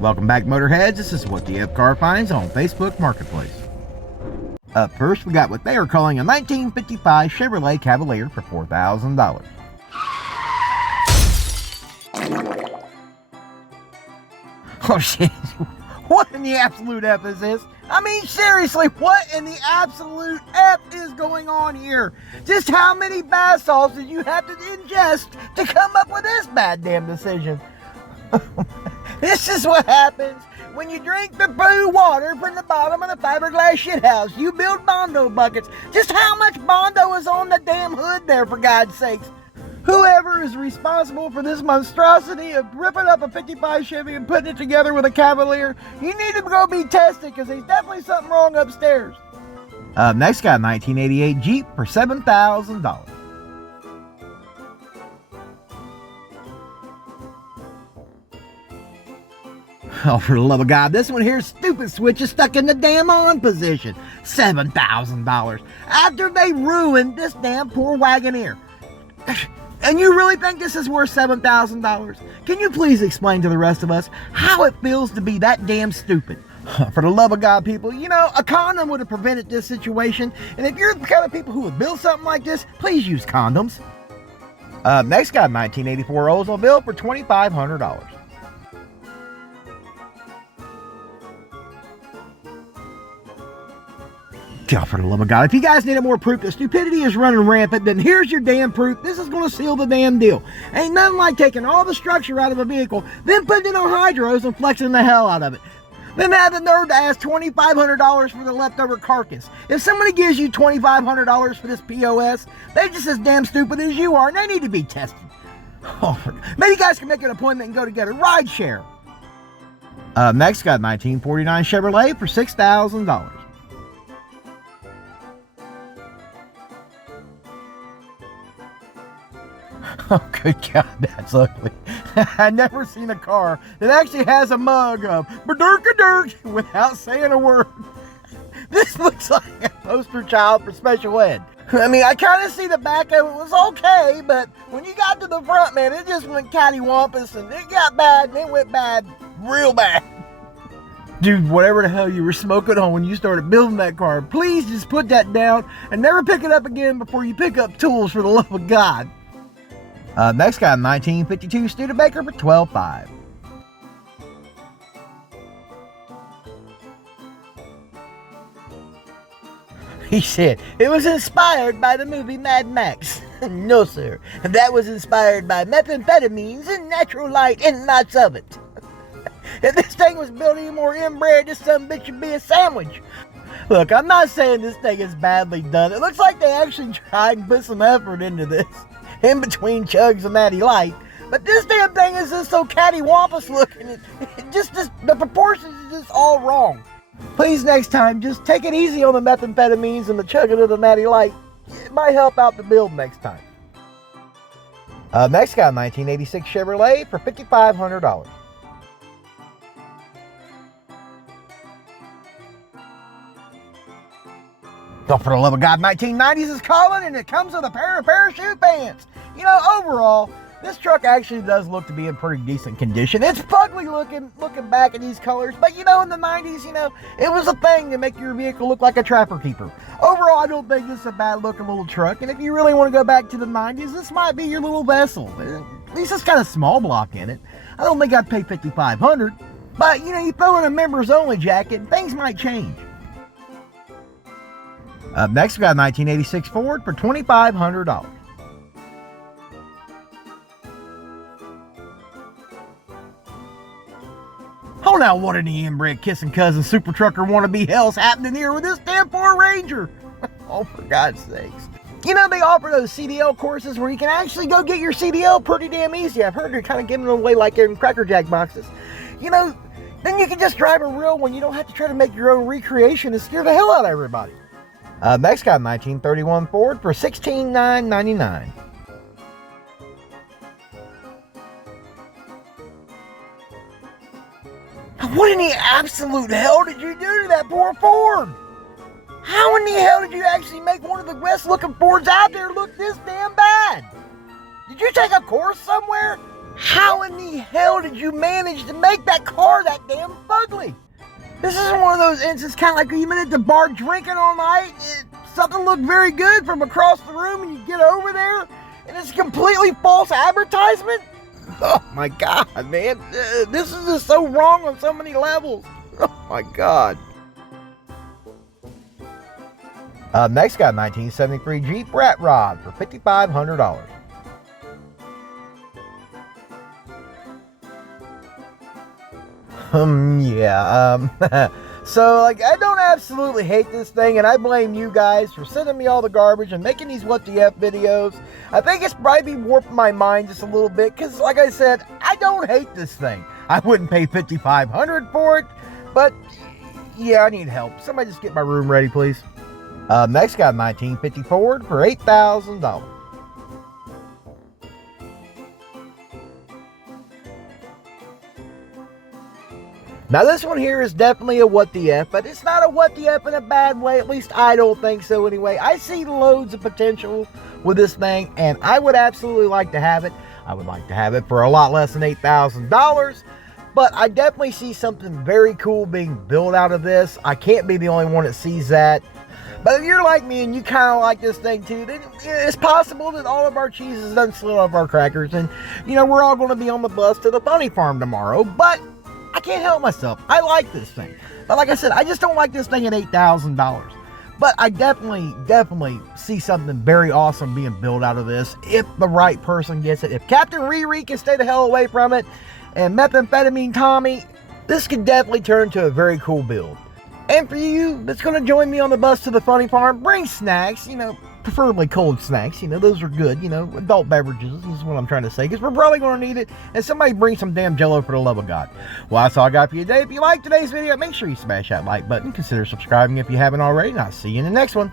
Welcome back, Motorheads. This is What the F Car finds on Facebook Marketplace. Up first, we got what they are calling a 1955 Chevrolet Cavalier for $4,000. Oh shit, what in the absolute F is this? I mean, seriously, what in the absolute F is going on here? Just how many bath salts did you have to ingest to come up with this bad damn decision? This is what happens when you drink the blue water from the bottom of the fiberglass shithouse. You build Bondo buckets. Just how much Bondo is on the damn hood there, for God's sakes? Whoever is responsible for this monstrosity of ripping up a 55 Chevy and putting it together with a Cavalier, you need to go be tested, because there's definitely something wrong upstairs. Next got a 1988 Jeep for $7,000. Oh, for the love of God, this one here's stupid switch is stuck in the damn on position. $7,000. After they ruined this damn poor Wagoner. And you really think this is worth $7,000? Can you please explain to the rest of us how it feels to be that damn stupid? For the love of God, people, you know, a condom would have prevented this situation. And if you're the kind of people who would build something like this, please use condoms. Next got a 1984 Oldsmobile for $2,500. God, for the love of God, if you guys needed more proof that stupidity is running rampant, then here's your damn proof. This is going to seal the damn deal. Ain't nothing like taking all the structure out of a vehicle, then putting it on hydros and flexing the hell out of it. Then they have the nerve to ask $2,500 for the leftover carcass. If somebody gives you $2,500 for this POS, they're just as damn stupid as you are, and they need to be tested. Oh, maybe you guys can make an appointment and go together. Ride share. Next got 1949 Chevrolet for $6,000. Oh, good God, that's ugly. I've never seen a car that actually has a mug of Badurka-durk without saying a word. This looks like a poster child for special ed. I mean, I kind of see the back of it was okay, but when you got to the front, man, it just went cattywampus, and it got bad, and it went bad, real bad. Dude, whatever the hell you were smoking on when you started building that car, please just put that down and never pick it up again before you pick up tools, for the love of God. Next got a 1952 Studebaker for $12,500. He said, it was inspired by the movie Mad Max. No, sir. That was inspired by methamphetamines and natural light and lots of it. If this thing was built any more inbred, this son of a bitch would be a sandwich. Look, I'm not saying this thing is badly done. It looks like they actually tried and put some effort into this, in between chugs of Natty Light. But this damn thing is just so cattywampus looking. The proportions are just all wrong. Please, next time, just take it easy on the methamphetamines and the chugging of the Natty Light. It might help out the build next time. Next got a 1986 Chevrolet for $5,500. Oh, for the love of God, 1990s is calling, and it comes with a pair of parachute pants. You know, overall, this truck actually does look to be in pretty decent condition. It's ugly looking back at these colors, but you know, in the 90s, you know, it was a thing to make your vehicle look like a trapper keeper. Overall, I don't think this is a bad looking little truck, and if you really want to go back to the 90s, this might be your little vessel. At least it's got a small block in it. I don't think I'd pay $5,500, but you know, you throw in a members only jacket, things might change. Next, we got a 1986 Ford for $2,500. Oh, now what in the inbred kissing cousin super trucker wannabe hell's happening here with this damn Ford Ranger? Oh, for God's sakes. You know, they offer those CDL courses where you can actually go get your CDL pretty damn easy. I've heard they're kind of giving them away like in Cracker Jack boxes. You know, then you can just drive a real one. You don't have to try to make your own recreation and scare the hell out of everybody. Next got a 1931 Ford for $16,999. What in the absolute hell did you do to that poor Ford? How in the hell did you actually make one of the best looking Fords out there look this damn bad? Did you take a course somewhere? How in the hell did you manage to make that car that damn ugly? This is one of those instances, kind of like you've been at the bar drinking all night. Something looked very good from across the room, and you get over there, and it's a completely false advertisement. Oh my God, man. This is just so wrong on so many levels. Oh my God. Next got a 1973 Jeep Rat Rod for $5,500. So, like, I don't absolutely hate this thing, and I blame you guys for sending me all the garbage and making these What the F videos. I think it's probably warped my mind just a little bit, because, like I said, I don't hate this thing. I wouldn't pay $5,500 for it, but, yeah, I need help. Somebody just get my room ready, please. Next got a 1950 Ford for $8,000. Now this one here is definitely a what the F, but it's not a what the F in a bad way. At least I don't think so anyway. I see loads of potential with this thing, and I would absolutely like to have it. I would like to have it for a lot less than $8,000, but I definitely see something very cool being built out of this. I can't be the only one that sees that. But if you're like me and you kind of like this thing too, then it's possible that all of our cheese is done slid off our crackers, and we're all going to be on the bus to the bunny farm tomorrow. But I can't help myself. I like this thing. But like I said, I just don't like this thing at $8,000. But I definitely see something very awesome being built out of this if the right person gets it. If Captain Riri can stay the hell away from it, and Methamphetamine Tommy, this could definitely turn into a very cool build. And for you that's going to join me on the bus to the funny farm, bring snacks, preferably cold snacks. Those are good, adult beverages is what I'm trying to say, because we're probably going to need it. And somebody bring some damn Jello for the love of God. Well, that's all I got for you today. If you liked today's video, make sure you smash that like button. Consider subscribing if you haven't already, and I'll see you in the next one.